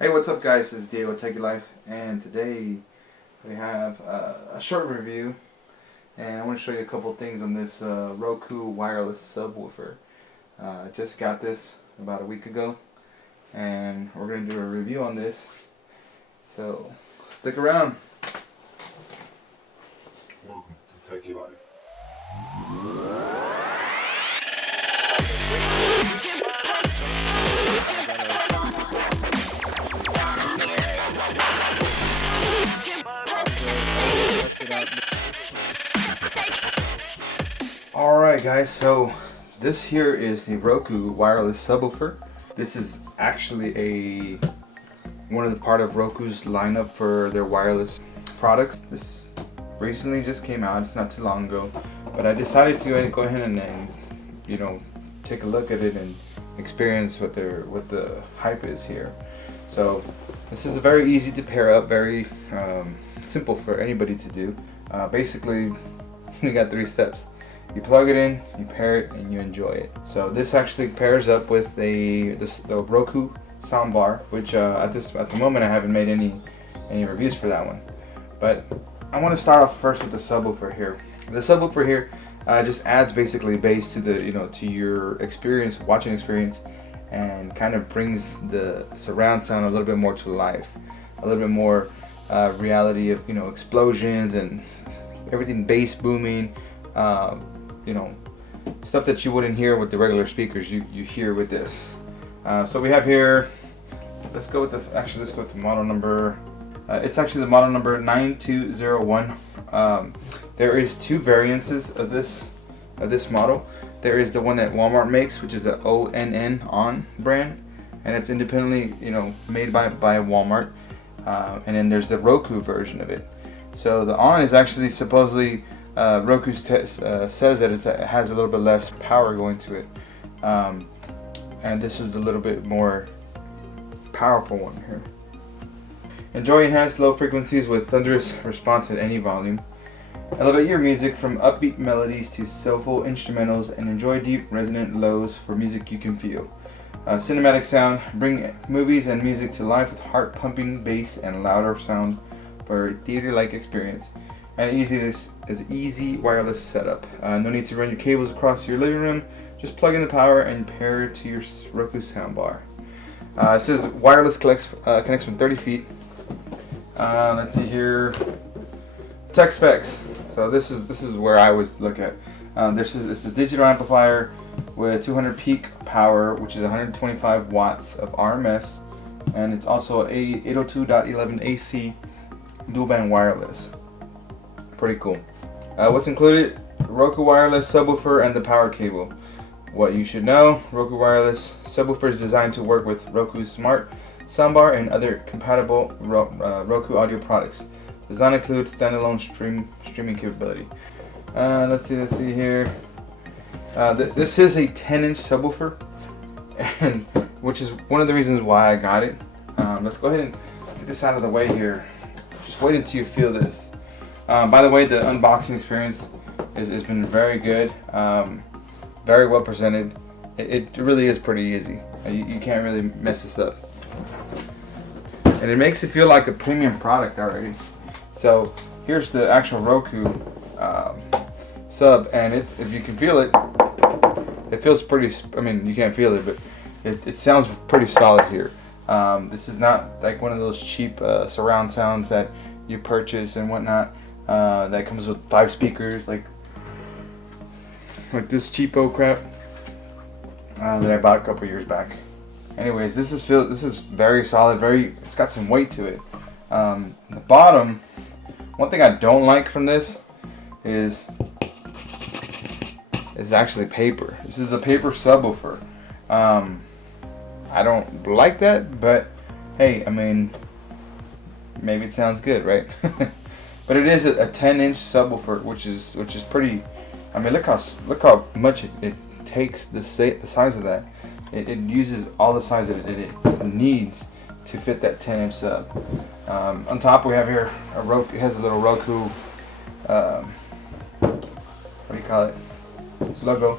Hey, what's up guys, this is Diego Take Your Life, and today we have a short review, and I want to show you a couple things on this Roku wireless subwoofer. I just got this about a week ago, and we're going to do a review on this, so stick around. Welcome to Take Your Life. Alright guys, so this here is the Roku wireless subwoofer. This is actually one of the part of Roku's lineup for their wireless products. This recently just came out, it's not too long ago, but I decided to go ahead and take a look at it and experience what the hype is here. So this is very easy to pair up, very simple for anybody to do. Basically, you got 3 steps. You plug it in, you pair it, and you enjoy it. So this actually pairs up with the Roku soundbar, which at the moment I haven't made any reviews for that one. But I want to start off first with the subwoofer here. The subwoofer here just adds basically bass to to your experience, watching experience, and kind of brings the surround sound a little bit more to life, a little bit more reality of explosions and everything, bass booming. Stuff that you wouldn't hear with the regular speakers, you hear with this. So we have here, let's go with the model number. It's actually the model number 9201. There is 2 variances of this model. There is the one that Walmart makes, which is the ONN brand, and it's independently made by Walmart. And then there's the Roku version of it. So the ON is actually supposedly Roku says that it has a little bit less power going to it, and this is the little bit more powerful one here. Enjoy enhanced low frequencies with thunderous response at any volume. Elevate your music from upbeat melodies to soulful instrumentals, and enjoy deep resonant lows for music you can feel. Cinematic sound, bring movies and music to life with heart-pumping bass and louder sound for a theater-like experience. And easy wireless setup. No need to run your cables across your living room. Just plug in the power and pair it to your Roku soundbar. It says wireless connects from 30 feet. Let's see here. Tech specs. So this is where I always look at. This is a digital amplifier with 200 peak power, which is 125 watts of RMS, and it's also a 802.11 AC dual band wireless. Pretty cool. What's included? Roku wireless subwoofer and the power cable. What you should know: Roku wireless subwoofer is designed to work with Roku Smart soundbar and other compatible Roku audio products. Does not include standalone streaming capability. Let's see here. This is a 10-inch subwoofer, and which is one of the reasons why I got it. Let's go ahead and get this out of the way here. Just wait until you feel this. By the way, the unboxing experience has been very good, very well presented. It really is pretty easy. You can't really mess this up, and it makes it feel like a premium product already. So here's the actual Roku sub, and if you can feel it, it feels pretty. I mean, you can't feel it, but it sounds pretty solid here. This is not like one of those cheap surround sounds that you purchase and whatnot. That comes with 5 speakers, like this cheapo crap that I bought a couple years back. Anyways, this is very solid. It's got some weight to it. The bottom, one thing I don't like from this is actually paper. This is the paper subwoofer. I don't like that, but hey, I mean, maybe it sounds good, right? But it is a 10-inch subwoofer, which is pretty. I mean, look how much it takes the size of that. It uses all the size that it needs to fit that 10-inch sub. On top we have here a Roku. It has a little Roku. What do you call it? Logo.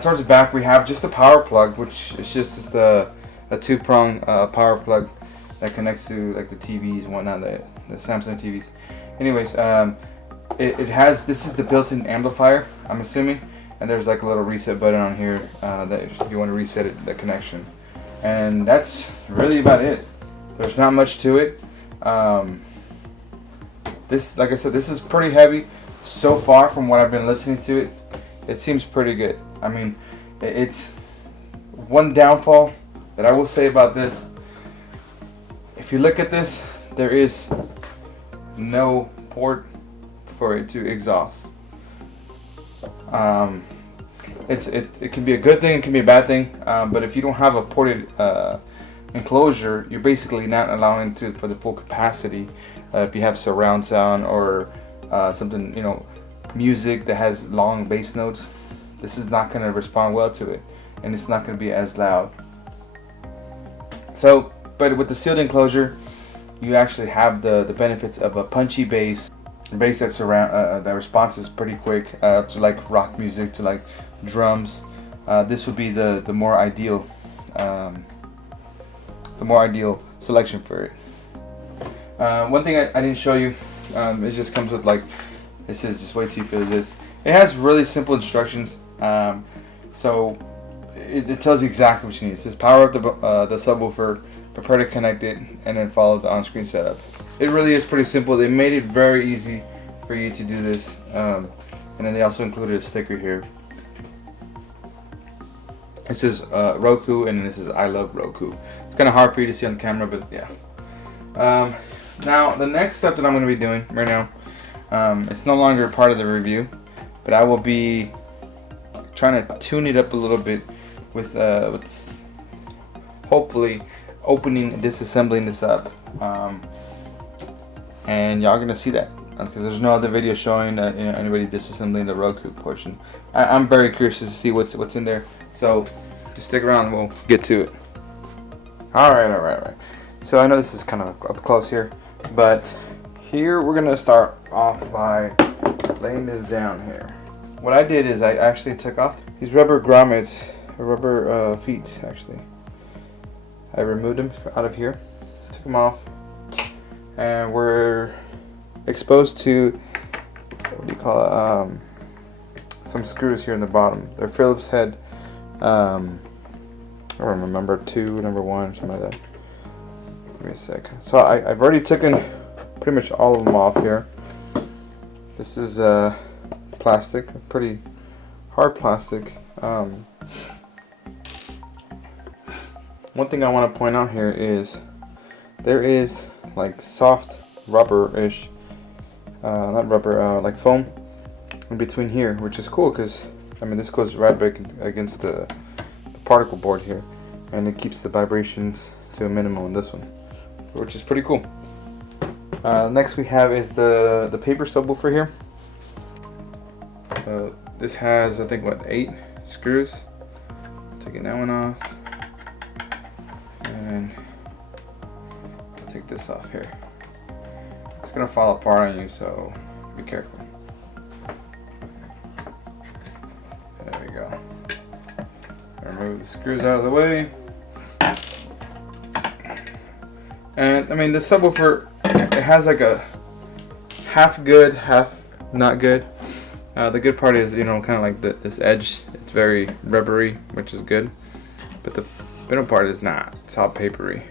Towards the back we have just a power plug, which is just a 2-prong power plug. that connects to like the TVs and whatnot, the Samsung TVs. Anyways, it has, this is the built-in amplifier, I'm assuming, and there's like a little reset button on here that if you want to reset it, the connection, and that's really about it. There's not much to it. This, like I said, this is pretty heavy. So far from what I've been listening to it, it seems pretty good. I mean, it's one downfall that I will say about this. If you look at this, there is no port for it to exhaust. It can be a good thing, it can be a bad thing, but if you don't have a ported enclosure, you're basically not allowing to for the full capacity. If you have surround sound or something, you know, music that has long bass notes, this is not going to respond well to it, and it's not going to be as loud. So, but with the sealed enclosure, you actually have the benefits of a punchy bass that surround that responses pretty quick to like rock music, to like drums. This would be the more ideal selection for it. One thing I didn't show you, it just comes with like, it says just wait till you feel this. It has really simple instructions, so it tells you exactly what you need. It says power up the subwoofer, prepare to connect it, and then follow the on-screen setup. It really is pretty simple. They made it very easy for you to do this, and then they also included a sticker here. It says Roku, and then this is I love Roku. It's kind of hard for you to see on camera, but yeah. Now the next step that I'm going to be doing right now, it's no longer a part of the review, but I will be trying to tune it up a little bit with hopefully opening and disassembling this up, and y'all gonna see that because there's no other video showing anybody disassembling the Roku portion. I'm very curious to see what's in there, so just stick around and we'll get to it. Alright. So I know this is kind of up close here, but here we're gonna start off by laying this down here. What I did is I actually took off these rubber grommets, rubber feet actually. I removed them out of here, took them off, and we're exposed to, what do you call it, some screws here in the bottom. They're Phillips head, I don't remember, number 1, something like that. Give me a sec. So I've already taken pretty much all of them off here. This is plastic, pretty hard plastic. One thing I want to point out here is there is like soft rubber-ish, not rubber, like foam in between here, which is cool because I mean this goes right back against the particle board here, and it keeps the vibrations to a minimum on this one, which is pretty cool. Next we have is the paper subwoofer here. This has, I think, what, 8 screws. Taking that one off, and I'll take this off here. It's gonna fall apart on you, so be careful. There we go. Remove the screws out of the way. And I mean, the subwoofer, it has like a half good, half not good. The good part is, you know, kind of like this edge. It's very rubbery, which is good. But the middle part is not. It's all papery.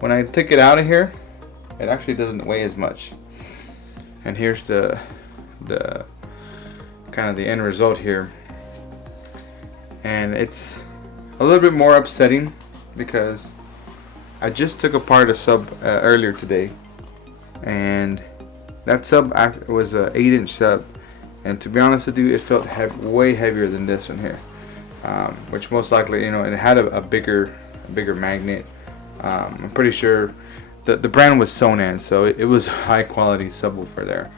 When I take it out of here, it actually doesn't weigh as much. And here's the kind of the end result here. And it's a little bit more upsetting because I just took apart a sub earlier today, and that sub was an 8-inch sub, and to be honest with you, it felt way heavier than this one here, which most likely, you know, it had a bigger magnet. I'm pretty sure the brand was Sonan, so it was high quality subwoofer there.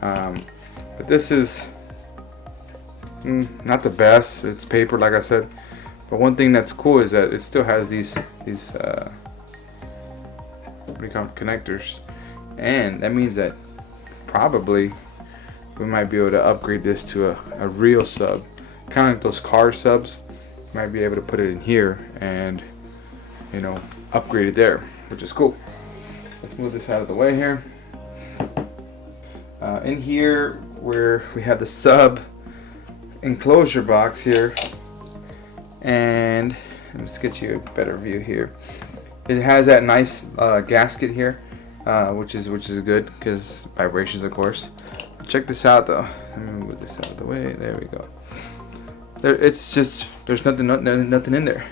But this is not the best. It's paper, like I said. But one thing that's cool is that it still has these what do you call them, connectors, and that means that probably we might be able to upgrade this to a real sub, kind of like those car subs. Might be able to put it in here and you know, upgraded there, which is cool. Let's move this out of the way here. In here, where we have the sub enclosure box here, and let's get you a better view here. It has that nice gasket here, which is good because vibrations, of course. Check this out though. Let me move this out of the way. There we go. It's just there's nothing in there.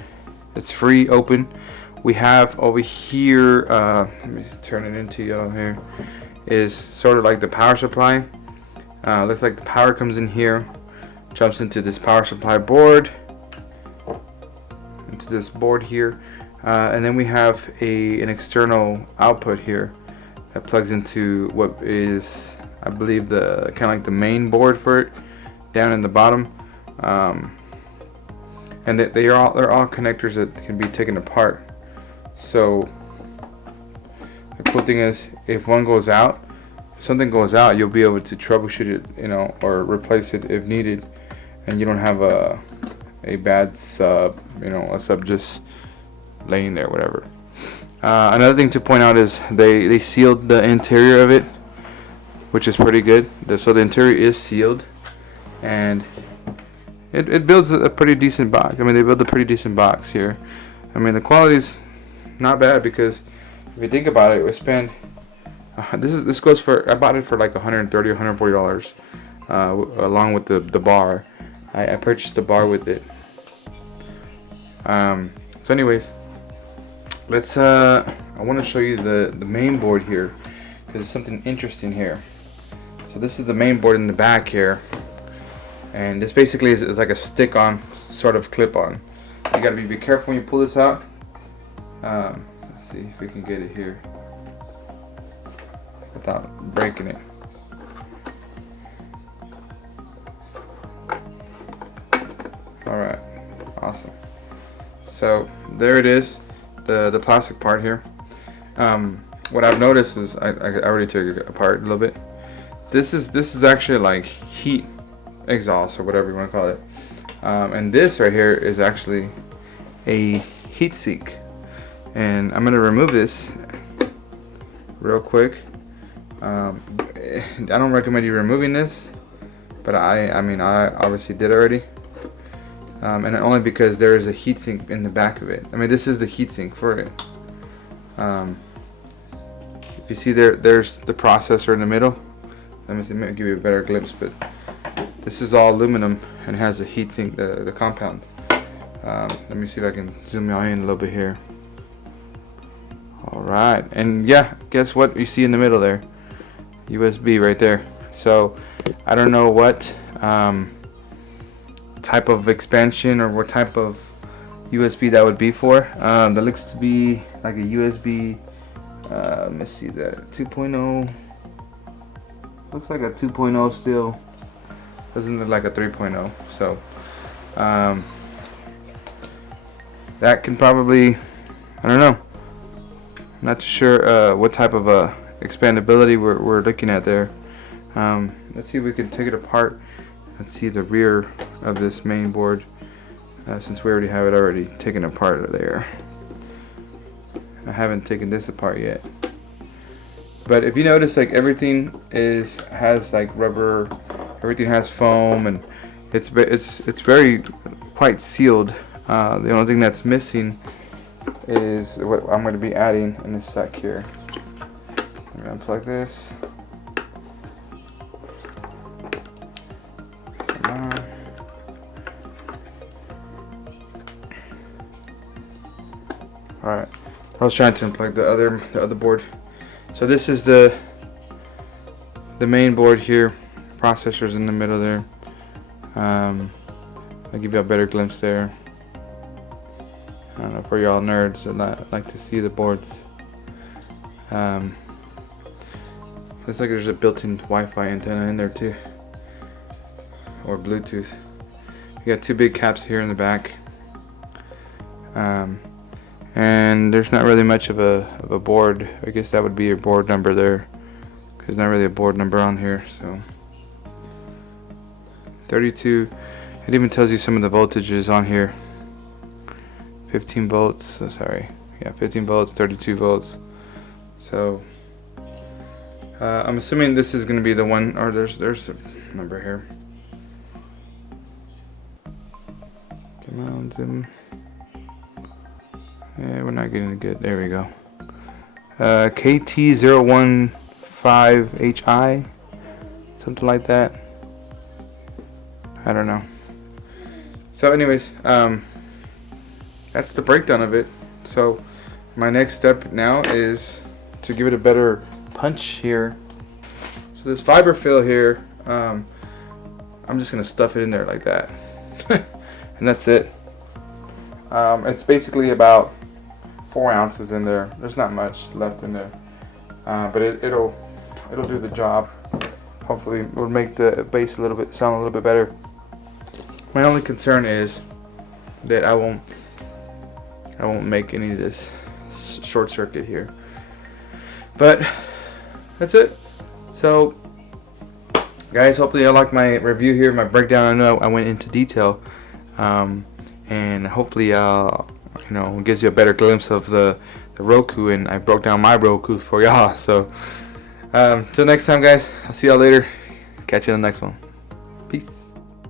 It's free, open. We have over here. Let me turn it into y'all here. Is sort of like the power supply. Looks like the power comes in here, jumps into this power supply board, into this board here, and then we have an external output here that plugs into what is, I believe, the kind of like the main board for it, down in the bottom, and they're all connectors that can be taken apart. So the cool thing is, if one goes out, if something goes out, you'll be able to troubleshoot it, you know, or replace it if needed, and you don't have a bad sub, you know, a sub just laying there, whatever. Another thing to point out is they sealed the interior of it, which is pretty good. So the interior is sealed, and it builds a pretty decent box. I mean, they build a pretty decent box here. I mean, the quality's not bad because if you think about it, we spend this goes for, I bought it for like $130, $140 along with the bar. I purchased the bar with it. So anyways, let's I want to show you the main board here because there's something interesting here. So this is the main board in the back here, and this basically is like a stick-on sort of clip-on. You gotta be careful when you pull this out. Let's see if we can get it here without breaking it. Alright, awesome. So there it is, the plastic part here. What I've noticed is I already took it apart a little bit. This is actually like heat exhaust or whatever you want to call it. And this right here is actually a heat sink. And I'm gonna remove this real quick. I don't recommend you removing this, but I mean I obviously did already. And only because there is a heatsink in the back of it. I mean, this is the heatsink for it. If you see there's the processor in the middle. Let me give you a better glimpse, but this is all aluminum and has a heatsink, the compound. Let me see if I can zoom y'all in a little bit here. All right, and yeah, guess what you see in the middle there? USB right there. So I don't know what type of expansion or what type of USB that would be for. That looks to be like a USB. Let me see that 2.0. Looks like a 2.0 still. Doesn't look like a 3.0. So that can probably, I don't know. I'm not too sure what type of expandability we're looking at there. Let's see if we can take it apart. Let's see the rear of this main board, since we already have it already taken apart there. I haven't taken this apart yet. But if you notice, like everything has like rubber, everything has foam, and it's very quite sealed. The only thing that's missing is what I'm going to be adding in this sec here. I'm going to unplug this. Alright, I was trying to unplug the other board. So this is the main board here. Processor's in the middle there. I'll give you a better glimpse there. I don't know, for y'all nerds that like to see the boards. Looks like there's a built-in Wi-Fi antenna in there too, or Bluetooth. You got two big caps here in the back. And there's not really much of a board. I guess that would be your board number there, because not really a board number on here. So 32. It even tells you some of the voltages on here. 15 volts. Oh, sorry, Yeah, 15 volts, 32 volts. So I'm assuming this is going to be the one, or there's a number here. Come on, zoom. Yeah, we're not getting it good. There we go. KT015HI, something like that. I don't know. So anyways, that's the breakdown of it. So my next step now is to give it a better punch here. So this fiber fill here, I'm just gonna stuff it in there like that. And that's it. It's basically about 4 ounces in there. There's not much left in there, but it'll do the job. Hopefully, it will make the bass sound a little bit better. My only concern is that I won't make any of this short circuit here. But that's it. So, guys, hopefully you like my review here, my breakdown. I know I went into detail, and hopefully gives you a better glimpse of the Roku, and I broke down my Roku for y'all. So till next time, guys, I'll see y'all later. Catch you in the next one. Peace.